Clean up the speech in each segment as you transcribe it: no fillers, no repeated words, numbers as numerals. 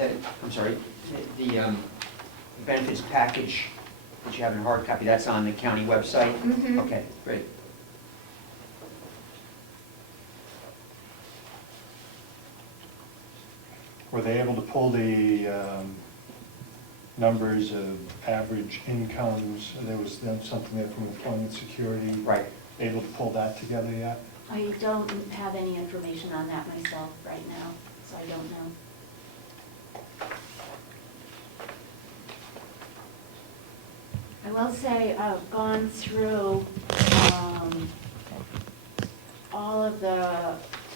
I'm sorry, the benefits package that you have in hard copy, that's on the county website? Mm-hmm. Okay, great. Were they able to pull the numbers of average incomes? There was then something there from employment security. Right. Able to pull that together yet? I don't have any information on that myself right now, so I don't know. I will say I've gone through all of the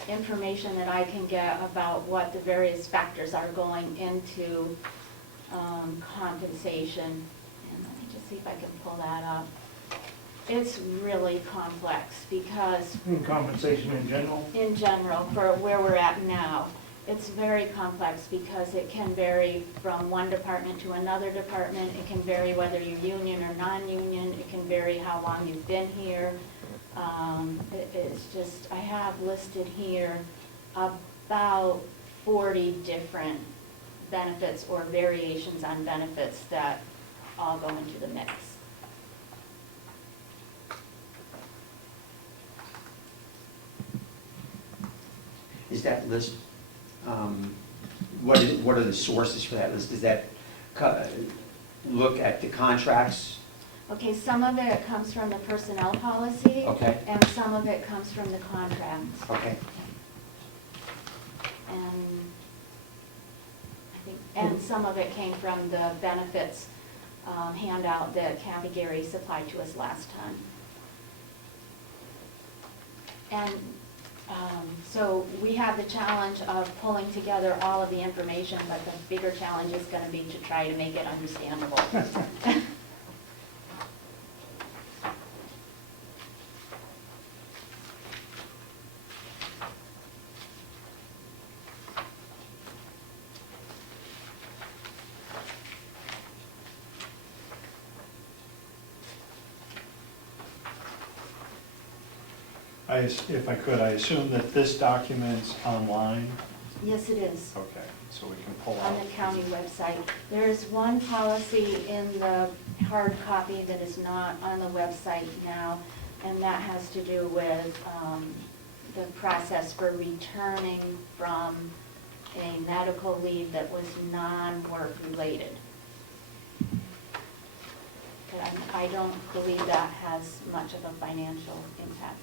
information that I can get about what the various factors are going into compensation. And let me just see if I can pull that up. It's really complex because In compensation in general? for where we're at now, it's very complex because it can vary from one department to another department. It can vary whether you're union or non-union. It can vary how long you've been here. It's just, I have listed here about 40 different benefits or variations on benefits that all go into the mix. Is that list, what are the sources for that list? Does that look at the contracts? Okay, some of it comes from the personnel policy. Okay. And some of it comes from the contracts. Okay. And some of it came from the benefits handout that Kathy Gary supplied to us last time. And so we have the challenge of pulling together all of the information, but the bigger challenge is going to be to try to make it understandable. If I could, I assume that this document's online? Yes, it is. Okay, so we can pull out. On the county website. There's one policy in the hard copy that is not on the website now, and that has to do with the process for returning from a medical leave that was non-work related. But I don't believe that has much of a financial impact.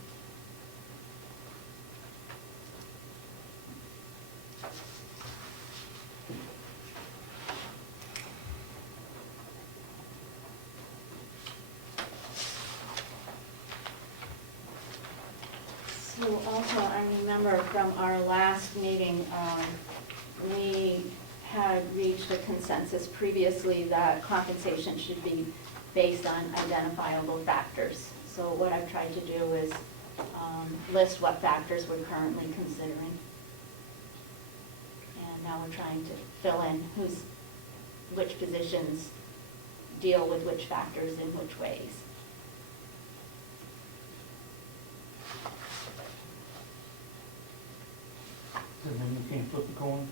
So also, I remember from our last meeting, we had reached a consensus previously that compensation should be based on identifiable factors. So what I've tried to do is list what factors we're currently considering. And now we're trying to fill in which positions deal with which factors in which ways. And then you can't flip a coin?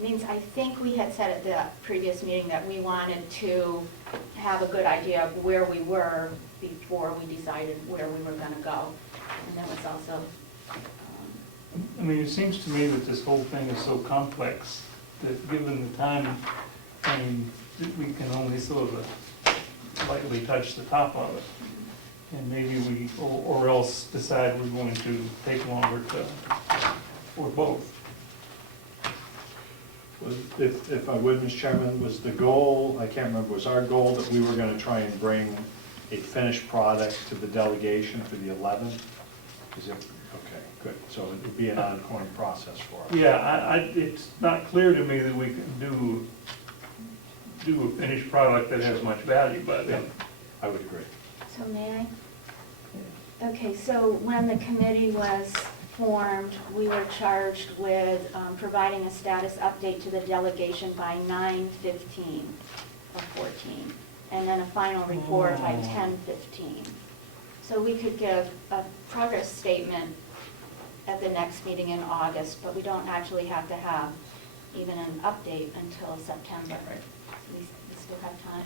Means I think we had said at the previous meeting that we wanted to have a good idea of where we were before we decided where we were going to go. And that was also, I mean, it seems to me that this whole thing is so complex that given the time, I mean, we can only sort of lightly touch the top of it. And maybe we, or else decide we're going to take longer to, or both. If I would, Mr. Chairman, was the goal, I can't remember, was our goal that we were going to try and bring a finished product to the delegation for the 11th? Is it, okay, good. So it would be an ongoing process for us. Yeah, it's not clear to me that we can do a finished product that has much value by then. I would agree. so may I? Okay, so when the committee was formed, we were charged with providing a status update to the delegation by 9/15 of 14, and then a final report by 10/15. So we could give a progress statement at the next meeting in August, but we don't actually have to have even an update until September. Right. We still have time.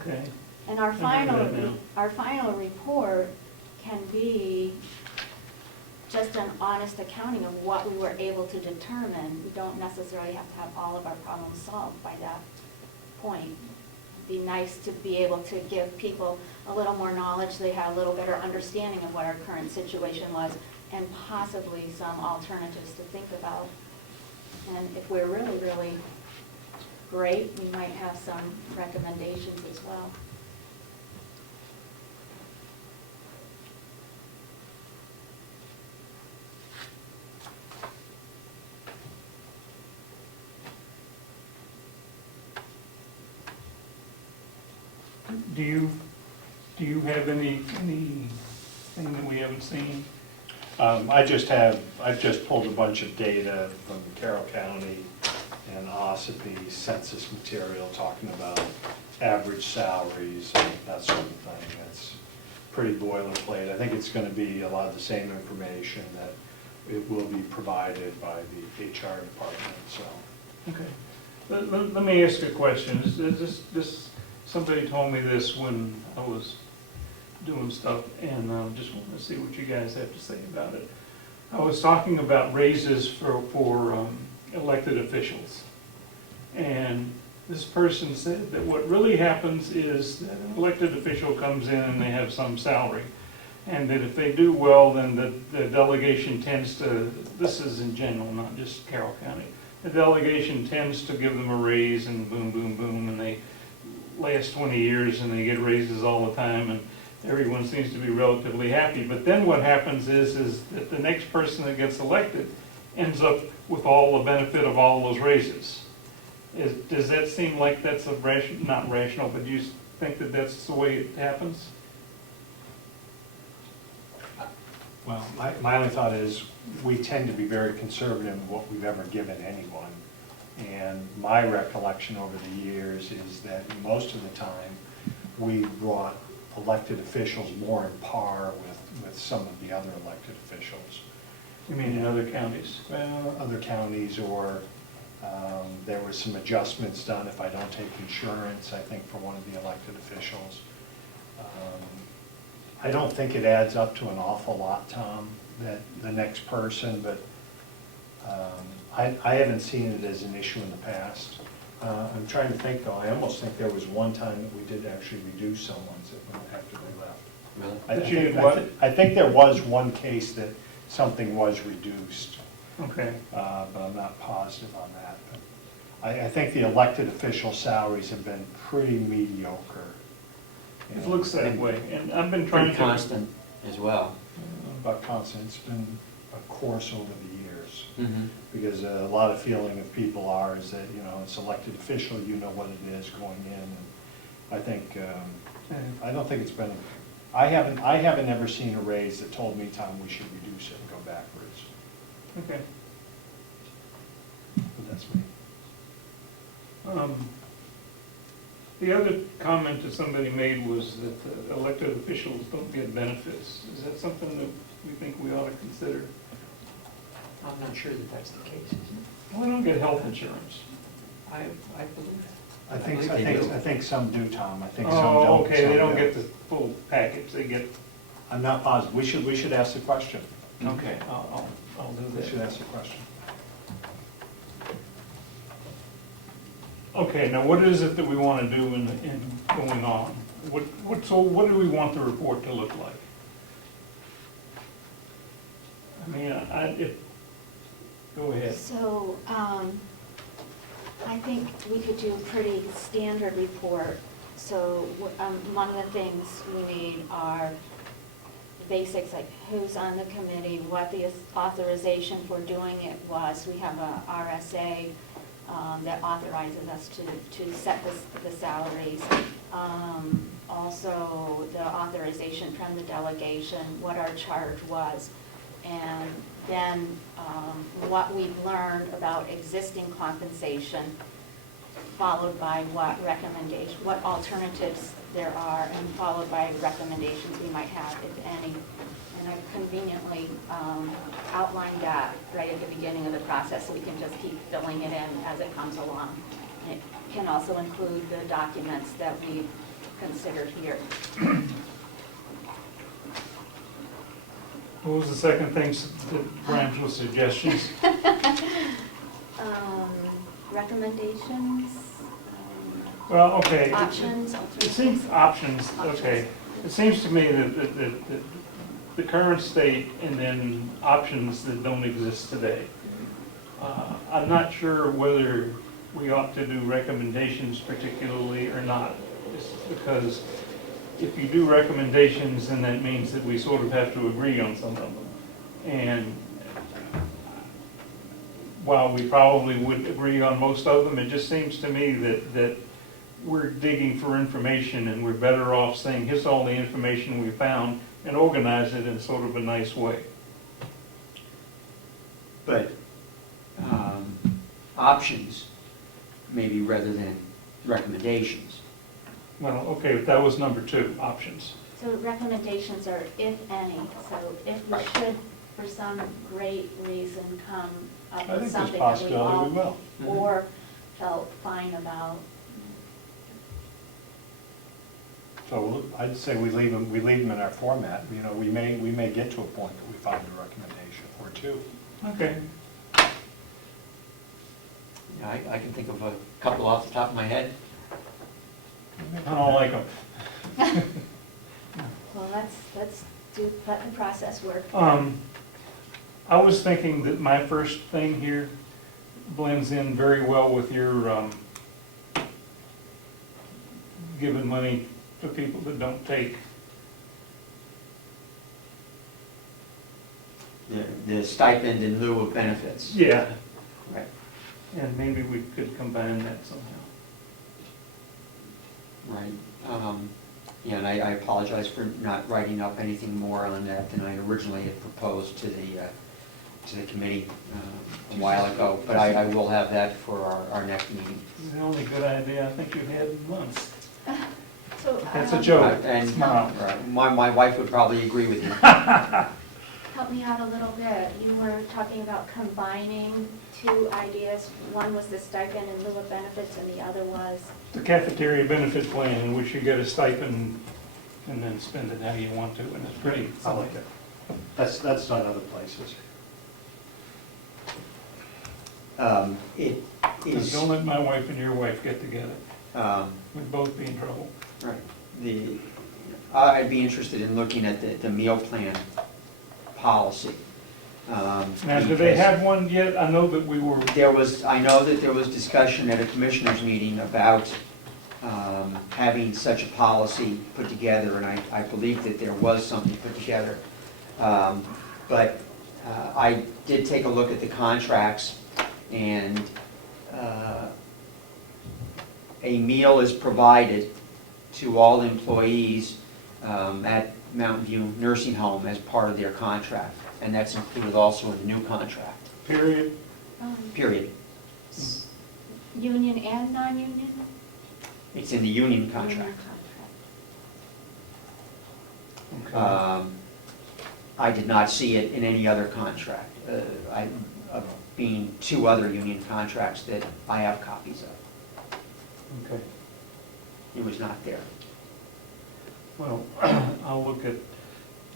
Okay. And our I remember that now. our final report can be just an honest accounting of what we were able to determine. We don't necessarily have to have all of our problems solved by that point. It'd be nice to be able to give people a little more knowledge, they have a little better understanding of what our current situation was, and possibly some alternatives to think about. And if we're really, really great, we might have some recommendations as well. Do you have anything that we haven't seen? I've just pulled a bunch of data from Carroll County and Ossipee census material talking about average salaries and that sort of thing. It's pretty boilerplate. I think it's gonna be a lot of the same information that it will be provided by the HR department, so. Okay. Let me ask a question. Somebody told me this when I was doing stuff, and I just want to see what you guys have to say about it. I was talking about raises for elected officials. And this person said that what really happens is that an elected official comes in and they have some salary. And that if they do well, then the delegation tends to, this is in general, not just Carroll County, the delegation tends to give them a raise and boom, boom, boom, and they last 20 years and they get raises all the time, and everyone seems to be relatively happy. But then what happens is that the next person that gets elected ends up with all the benefit of all those raises. Does that seem like that's not rational, but do you think that that's the way it happens? Well, my only thought is, we tend to be very conservative in what we've ever given anyone. And my recollection over the years is that most of the time, we brought elected officials more in par with some of the other elected officials. You mean in other counties? Well, other counties, or there were some adjustments done if I don't take insurance, I think, for one of the elected officials. I don't think it adds up to an awful lot, Tom, that the next person, but I haven't seen it as an issue in the past. I'm trying to think, though, I almost think there was one time that we did actually reduce someone's after they left. Really? I think there was one case that something was reduced, Okay. but I'm not positive on that. But I think the elected official salaries have been pretty mediocre. It looks that way, and I've been trying Pretty to... constant as well. About constant, it's been a course over the years. Mm-hmm. Because a lot of feeling of people is that, it's elected official, you know what it is going in. And I think, I don't think it's been, I haven't ever seen a raise that told me, Tom, we should reduce it and go backwards. Okay. But that's me. The other comment that somebody made was that elected officials don't get benefits. Is that something that we think we ought to consider? I'm not sure that that's the case, isn't it? Well, they don't get health insurance. I believe that. I think some do, Tom. I think some Oh, don't. okay, some they don't get the full package, they get, I'm not positive. We should ask the question. okay, I'll do We should that. ask the question. Okay, now what is it that we want to do in going on? So what do we want the report to look like? I mean, go ahead. So, I think we could do a pretty standard report. So, among the things we need are basics, like who's on the committee, what the authorization for doing it was. We have a RSA that authorizes us to set the salaries. Also, the authorization from the delegation, what our charge was. And then what we've learned about existing compensation, followed by what alternatives there are, and followed by recommendations we might have, if any. And I've conveniently outlined that right at the beginning of the process, so we can just keep filling it in as it comes along. And it can also include the documents that we've considered here. What was the second thing that Brian's was suggestions? Recommendations, Well, okay. options. It seems, options, okay. It seems to me that the current state and then options that don't exist today. I'm not sure whether we ought to do recommendations particularly or not. Just because if you do recommendations, then that means that we sort of have to agree on some of them. And while we probably would agree on most of them, it just seems to me that we're digging for information and we're better off saying, here's all the information we found, and organize it in sort of a nice way. But options maybe rather than recommendations. Well, okay, but that was number 2, options. So recommendations are if any, so if we should, for some great reason, come I up think with there's something that we possibility we all, will. or felt fine about. So I'd say we leave them in our format. You know, we may get to a point that we find a recommendation or two. Okay. Yeah, I can think of a couple off the top of my head. I don't like them. Well, let's let the process work. I was thinking that my first thing here blends in very well with your giving money to people that don't take. The stipend in lieu of benefits. Yeah. Right. And maybe we could combine that somehow. Right. Yeah, and I apologize for not writing up anything more on that than I originally had proposed to the committee a while ago, but I will have that for our next meeting. It's the only good idea I think you've had in months. So, That's a joke. And Tomorrow. my wife would probably agree with you. help me out a little bit. You were talking about combining 2 ideas. One was the stipend in lieu of benefits, and the other was? The cafeteria benefit plan in which you get a stipend and then spend it how you want to, and it's pretty. I like it. That's done other places. It is, Don't let my wife and your wife get together. um, We'd both be in trouble. right, I'd be interested in looking at the meal plan policy. Now, do they because have one yet? I know that we were, I know that there was discussion at a commissioners meeting about having such a policy put together, and I believe that there was something put together. But I did take a look at the contracts, and a meal is provided to all employees at Mountain View Nursing Home as part of their contract, and that's included also in the new contract, period. period. Union and non-union? It's in the union Union contract. Okay. I did not see it in any other contract, being 2 other union contracts that I have copies of. Okay. It was not there. Well, I'll look at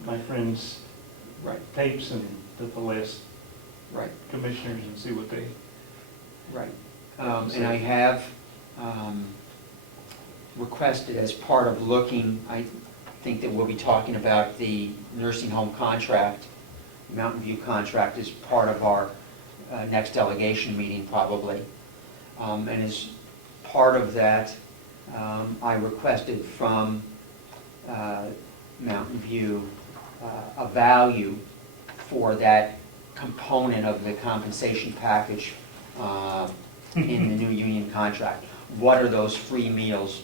my friend's Right, tapes and the last right, commissioners and see what they, right. And I have requested, as part of looking, I think that we'll be talking about the nursing home contract, Mountain View contract, as part of our next delegation meeting probably. And as part of that, I requested from Mountain View a value for that component of the compensation package in the new union contract. What are those free meals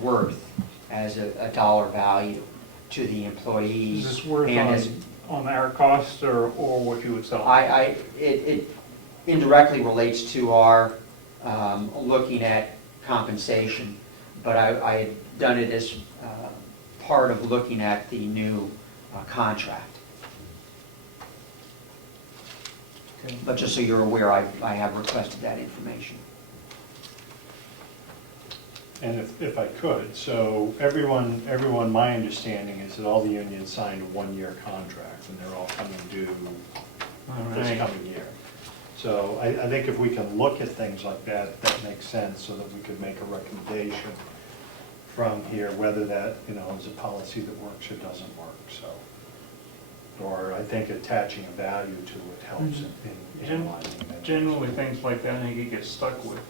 worth as a dollar value to the employees? is this worth and as- on our cost or what you would sell? It indirectly relates to our looking at compensation, but I done it as part of looking at the new contract. Okay. But just so you're aware, I have requested that information. And if I could, so everyone, my understanding is that all the unions signed a one-year contract, and they're all coming due All this right. coming year. So I think if we can look at things like that, that makes sense, so that we could make a recommendation from here, whether that, is a policy that works or doesn't work, so. Or I think attaching a value to it helps in analyzing that. Generally, things like that, I think you get stuck with.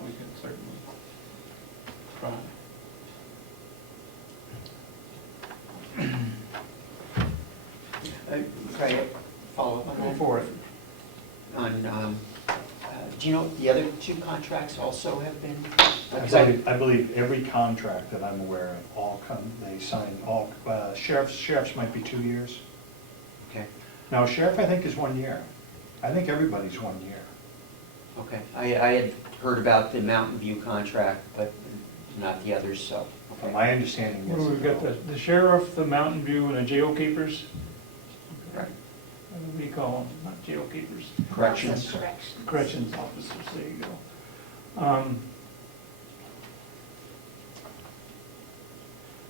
We can certainly try. Try to follow up on Go that? for it. Do you know if the other two contracts also have been? I believe every contract that I'm aware of, they signed all, sheriff's might be 2 years. Okay, Now, sheriff, I think, is 1 year. I think everybody's 1 year. okay. I had heard about the Mountain View contract, but not the others, so, But okay. my understanding Well, is. we've got the sheriff, the Mountain View, and the jail keepers. Right. What do you call them? Not jail keepers. Corrections. Corrections. Corrections officers, there you go.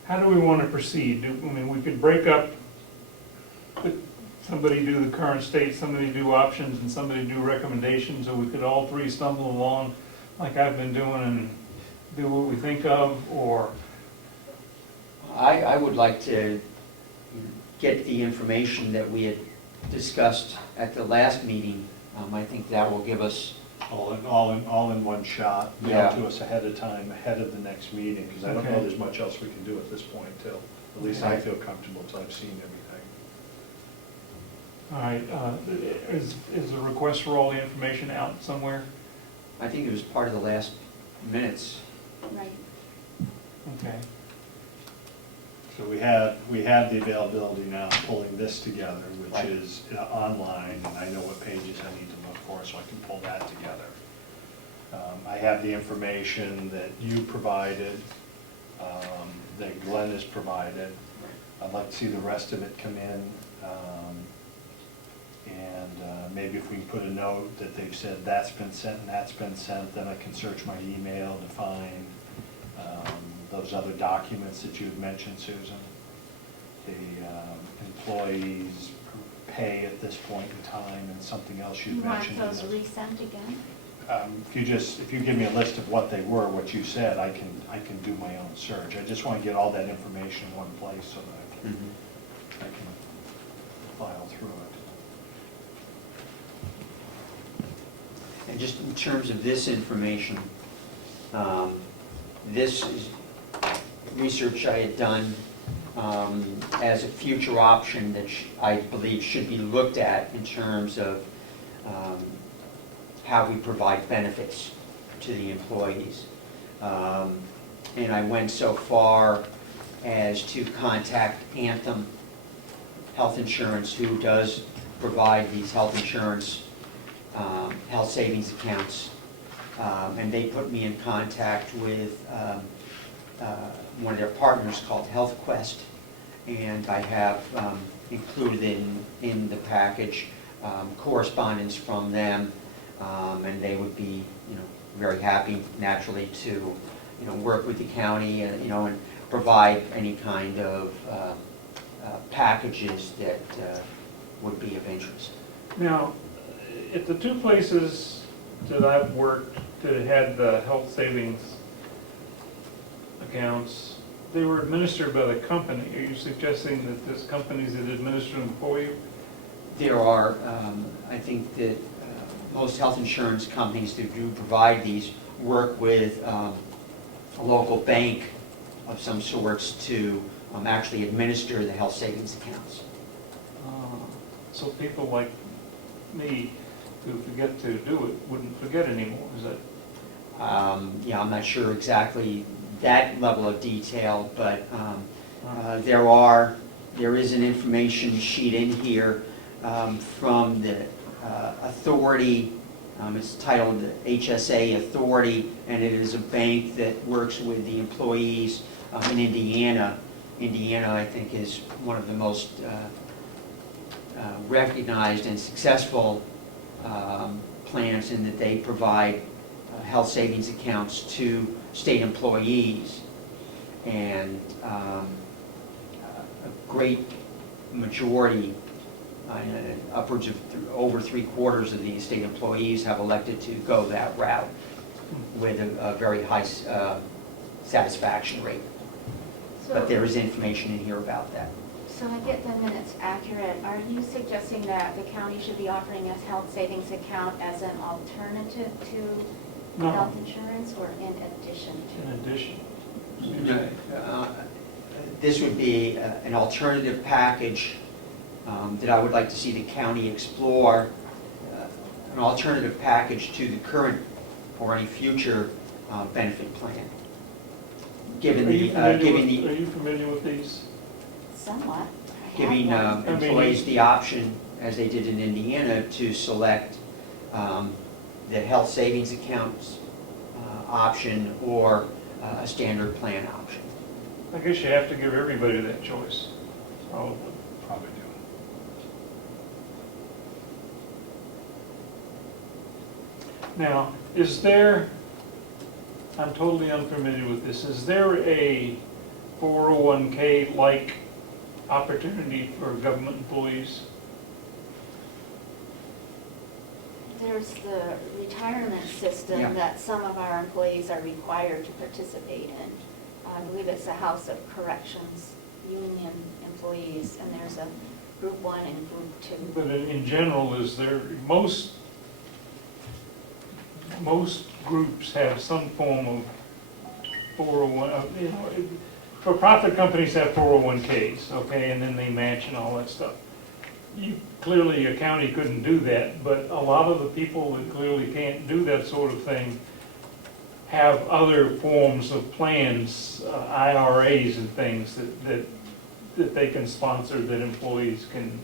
How do we want to proceed? We could break up, put somebody do the current state, somebody do options, and somebody do recommendations, or we could all three stumble along like I've been doing and do what we think of, or, I would like to get the information that we had discussed at the last meeting. I think that will give us, All in one shot, Yeah. to us ahead of time, ahead of the next meeting, because I don't know Okay. there's much else we can do at this point till, at least I feel comfortable till I've seen everything. all right, is the request for all the information out somewhere? I think it was part of the last minutes. Right. Okay. So we have the availability now, pulling this together, which Right. is online, and I know what pages I need to look for, so I can pull that together. I have the information that you provided, that Glenn has provided. I'd like to see the rest of it come in, and maybe if we can put a note that they've said that's been sent and that's been sent, then I can search my email to find those other documents that you had mentioned, Susan. The employees' pay at this point in time, and something else You you'd want mentioned. those resent again? If you give me a list of what they were, what you said, I can do my own search. I just want to get all that information in one place so that I can file through it. And just in terms of this information, this is research I had done as a future option that I believe should be looked at in terms of how we provide benefits to the employees. And I went so far as to contact Anthem Health Insurance, who does provide these health insurance health savings accounts, and they put me in contact with one of their partners called Health Quest, and I have included in the package correspondence from them, and they would be, very happy naturally to, work with the county, and provide any kind of packages that would be of interest. Now, at the two places that I've worked that had the health savings accounts, they were administered by the company. Are you suggesting that this companies that administer them for you? There are, I think that most health insurance companies that do provide these work with a local bank of some sorts to actually administer the health savings accounts. So people like me who forget to do it wouldn't forget anymore, is that? Yeah, I'm not sure exactly that level of detail, but there is an information sheet in here from the authority It's titled HSA Authority, and it is a bank that works with the employees in Indiana. Indiana, I think, is one of the most recognized and successful plans in that they provide health savings accounts to state employees. And a great majority, upwards of over 3/4 of the state employees have elected to go that route with a very high satisfaction rate. But there is information in here about that. So I get the minutes accurate. Are you suggesting that the county should be offering a health savings account as an alternative to No. health insurance or in addition to? In addition. This would be an alternative package that I would like to see the county explore, an alternative package to the current or any future benefit plan. Given Are you the, Are you familiar with these? Somewhat. I have giving one. employees the option, as they did in Indiana, to select the health savings accounts option or a standard plan option. I guess you have to give everybody that choice, probably. Probably do. Now, is there, I'm totally unfamiliar with this, is there a 401k-like opportunity for government employees? There's the retirement Yeah. system that some of our employees are required to participate in. I believe it's the House of Corrections Union employees, and there's a Group 1 and Group 2. But in general, is there, most groups have some form of 401, for-profit companies have 401ks, okay, and then they match and all that stuff. Clearly, a county couldn't do that, but a lot of the people that clearly can't do that sort of thing have other forms of plans, IRAs and things that they can sponsor that employees can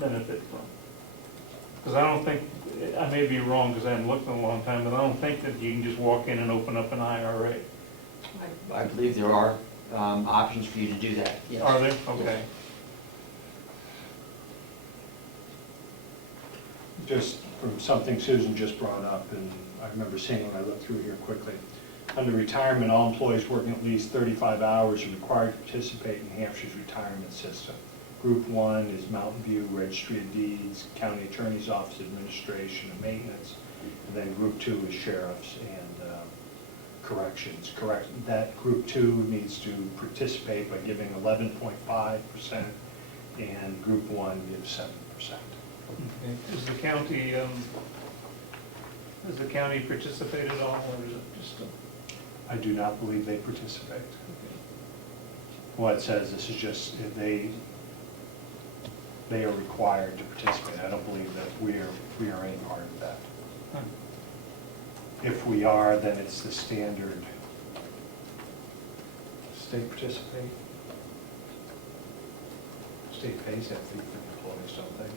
benefit from. Because I don't think, I may be wrong because I haven't looked in a long time, but I don't think that you can just walk in and open up an IRA. I believe there are options for you to do that, yes. Are there? Okay. Just from something Susan just brought up, and I remember seeing when I looked through here quickly. Under retirement, all employees working at least 35 hours are required to participate in New Hampshire's retirement system. Group 1 is Mountain View Registry of Deeds, County Attorney's Office Administration and Maintenance, and then Group 2 is Sheriff's and Corrections. That Group 2 needs to participate by giving 11.5%, and Group 1 gives 7%. Okay. Does the county participate at all, or is it just a? I do not believe they participate. What it says, this is just, they are required to participate. I don't believe that we are any part of that. If we are, then it's the standard. State participate? State pays that fee for employees, don't they?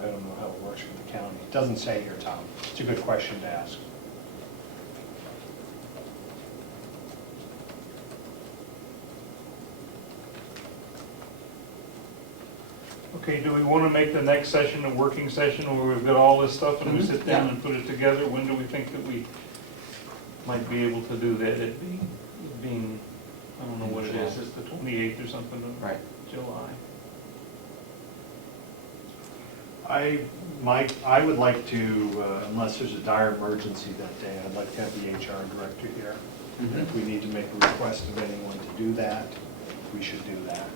I don't know how it works for the county. It doesn't say here, Tom. It's a good question to ask. Okay, do we want to make the next session a working session where we've got all this stuff and we sit down and put it together? When do we think that we might be able to do that? It being, I don't know what it is, it's the 28th or something of Right. July. I would like to, unless there's a dire emergency that day, I'd like to have the HR director here. Mhm. If we need to make a request of anyone to do that, we should do that.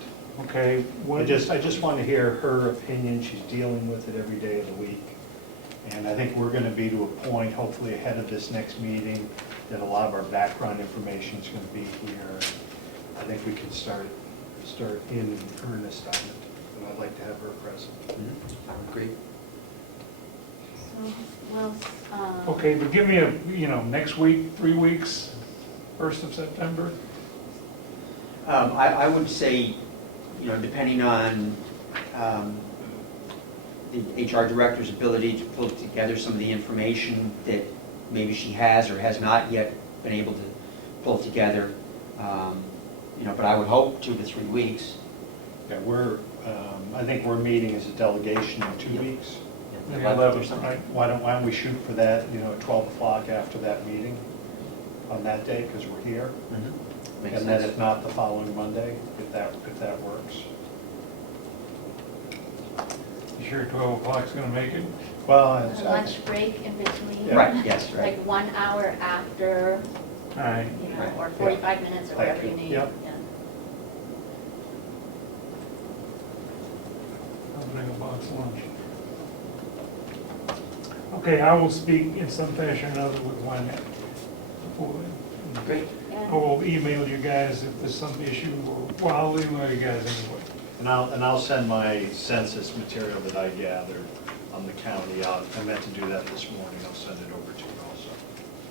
Okay. I just want to hear her opinion. She's dealing with it every day of the week. And I think we're going to be to a point, hopefully ahead of this next meeting, that a lot of our background information is going to be here. I think we can start in earnest on it. And I'd like to have her present. I would agree. So, well, Okay, but give me next week, 3 weeks, 1st of September? I would say, depending on the HR director's ability to pull together some of the information that maybe she has or has not yet been able to pull together. But I would hope 2 to 3 weeks. Yeah, I think we're meeting as a delegation in 2 Yep. weeks. The 11th or 11th, something. right? Why don't we shoot for that, at 12 o'clock after that meeting on that day, because we're here? Makes And then sense. if not, the following Monday, if that works. You sure 12 o'clock's gonna make it? Well, A lunch break in between. Yeah. Right, yes, right. Like 1 hour after, All right. Right. or 45 minutes or Thank whatever you you. need. Yep. Yeah. I'll bring a box lunch. Okay, I will speak in some fashion or another with Wynette. Great. I And will email you guys if there's some issue, or, well, I'll email you guys anyway. And I'll send my census material that I gathered on the county out. I meant to do that this morning. I'll send it over to you also.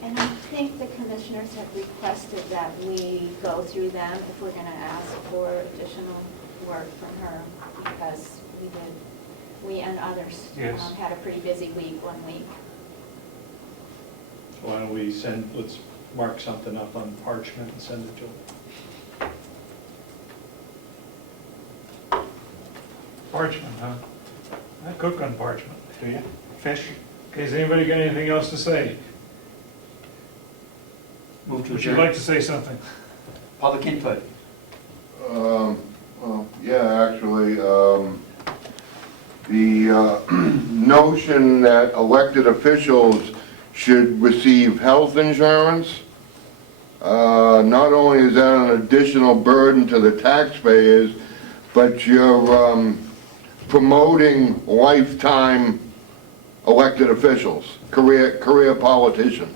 And I think the commissioners have requested that we go through them if we're going to ask for additional work from her, because we and others Yes. had a pretty busy week one week. Why don't we let's mark something up on parchment and send it to them. Parchment, huh? I cook on parchment. Do you? Fish? Okay, has anybody got anything else to say? Move to Would you adjourn. like to say something? Public input. Well, yeah, actually, the notion that elected officials should receive health insurance, not only is that an additional burden to the taxpayers, but you're promoting lifetime elected officials, career politicians.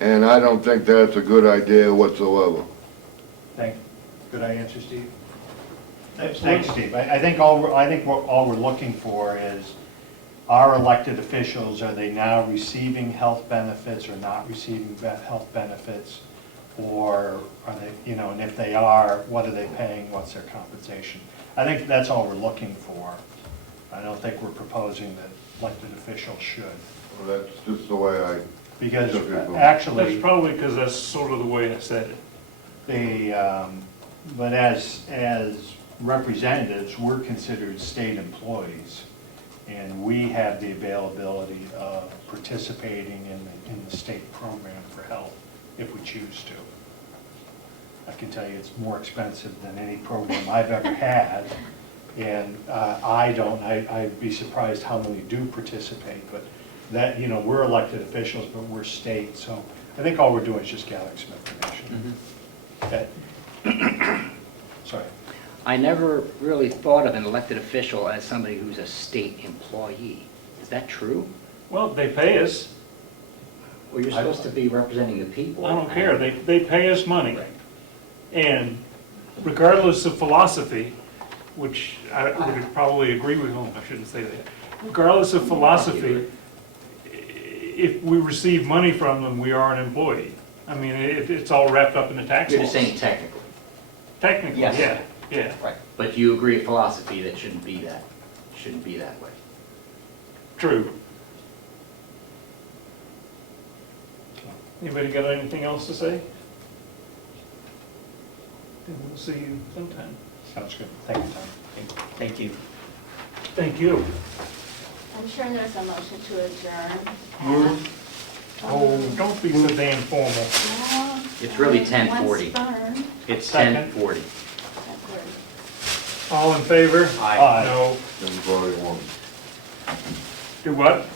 And I don't think that's a good idea whatsoever. Good answer, Steve? Thanks, Steve. I think all we're looking for is, our elected officials, are they now receiving health benefits or not receiving health benefits? Or are they, and if they are, what are they paying, what's their compensation? I think that's all we're looking for. I don't think we're proposing that elected officials should. Well, that's just the way I, Because Okay. That's actually, probably because that's sort of the way I said it. but as representatives, we're considered state employees, and we have the availability of participating in the state program for health if we choose to. I can tell you it's more expensive than any program I've ever had, and I'd be surprised how many do participate, but that, we're elected officials, but we're state, so I think all we're doing is just gathering some information. Okay. Sorry. I never really thought of an elected official as somebody who's a state employee. Is that true? Well, they pay us. Well, you're supposed to be representing the people. I don't care. They pay us money. And regardless of philosophy, which I would probably agree with, I shouldn't say that. Regardless of philosophy, if we receive money from them, we are an employee. I mean, it's all wrapped up in the tax laws. You're just saying technically, Technically, Yes. yeah. Right. but you agree with philosophy that shouldn't be that way. True. Anybody got anything else to say? Then we'll see you sometime. Sounds good. Thank you, Tom. Thank you. Thank you. I'm sure there's a motion to adjourn. Oh, don't be so damn formal. Well, It's really once 10:40. burned, It's Second. 10:40. that's where- All in favor? Aye. Aye. No. everybody wants. Do what?